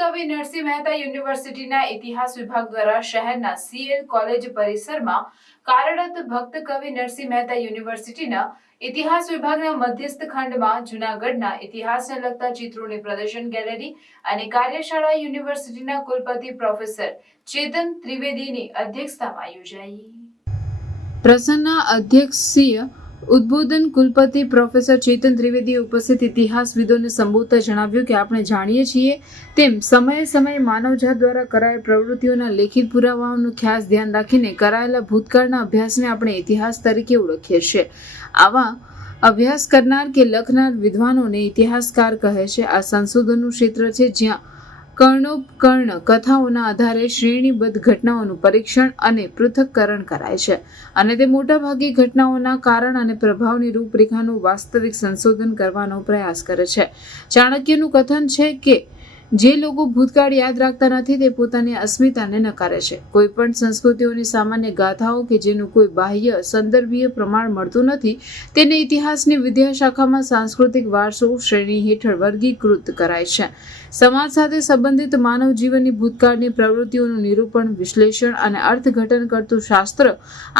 કવિ નરસિંહ મહેતા યુનિવર્સિટીના ઇતિહાસ વિભાગ દ્વારા શહેરના સીએલ કોલેજ પરિસરમાં કાર્યરત ભક્ત કવિ નરસિંહ મહેતા યુનિવર્સિટીના ઇતિહાસ વિભાગના મધ્યસ્થ ખંડમાં જૂનાગઢના ઇતિહાસને લગતા ચિત્રોની પ્રદર્શન ગેલેરી અને કાર્યશાળા યુનિવર્સિટીના કુલપતિ પ્રોફેસર ચેતન ત્રિવેદીની અધ્યક્ષતામાં યોજાઈ. પ્રસંગના અધ્યક્ષીય ઉદ્બોધન કુલપતિ પ્રોફેસર ચેતન ત્રિવેદીએ ઉપસ્થિત ઇતિહાસવિદોને સંબોધતા જણાવ્યું કે આપણે જાણીએ છીએ તેમ સમયે સમયે માનવજાત દ્વારા કરાયેલ પ્રવૃત્તિઓના લેખિત પુરાવાઓનું ખાસ ધ્યાન રાખીને કરાયેલા ભૂતકાળના અભ્યાસને આપણે ઇતિહાસ તરીકે ઓળખીએ છીએ. આવા અભ્યાસ કરનાર કે લખનાર વિદ્વાનોને ઇતિહાસકાર કહે છે. આ સંશોધનનું ક્ષેત્ર છે જ્યાં કર્ણોપકર્ણ કથાઓના આધારે શ્રેણીબદ્ધ ઘટનાઓનું પરીક્ષણ અને પૃથક્કરણ કરાય છે અને તે મોટાભાગે ઘટનાઓના કારણ અને પ્રભાવની રૂપરેખાનું વાસ્તવિક સંશોધન કરવાનો પ્રયાસ કરે છે. ચાણક્યનું કથન છે કે જે લોકો ભૂતકાળ યાદ રાખતા નથી તે પોતાની અસ્મિતાને નકારે છે. કોઈ પણ સંસ્કૃતિઓની સામાન્ય ગાથાઓ કે જેનું કોઈ બાહ્ય સંદર્ભીય પ્રમાણ મળતું નથી તેને ઇતિહાસની વિદ્યાશાખામાં સાંસ્કૃતિક વારસો શ્રેણી હેઠળ વર્ગીકૃત કરાય છે. સમાજ સાથે સંબંધિત માનવ જીવનની ભૂતકાળની પ્રવૃત્તિઓનું નિરૂપણ, વિશ્લેષણ અને અર્થઘટન કરતું શાસ્ત્ર.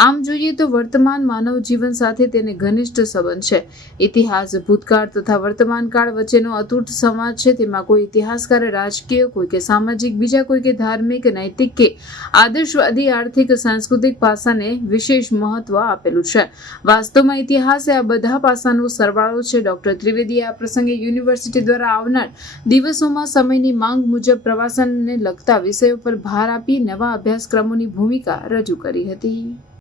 આમ જોઈએ તો વર્તમાન માનવ જીવન સાથે તેને ઘનિષ્ઠ સંબંધ છે. ઇતિહાસ ભૂતકાળ તથા વર્તમાન કાળ વચ્ચેનો અતૂટ સંવાદ છે. તેમાં કોઈ ઇતિહાસકારે રાજકીય, કોઈ કે સામાજિક, બીજા કોઈ કે ધાર્મિક, નૈતિક કે આદર્શવાદી, આર્થિક, સાંસ્કૃતિક પાસાને વિશેષ મહત્વ આપેલું છે. વાસ્તવમાં ઇતિહાસ એ આ બધા પાસાનો સરવાળો છે. ડોક્ટર ત્રિવેદીએ આ પ્રસંગે યુનિવર્સિટી દ્વારા આવનાર દિવસોમાં સમયની માંગ મુજબ પ્રવાસનને લગતા વિષયો પર ભાર આપી નવા અભ્યાસક્રમોની ભૂમિકા રજૂ કરી હતી.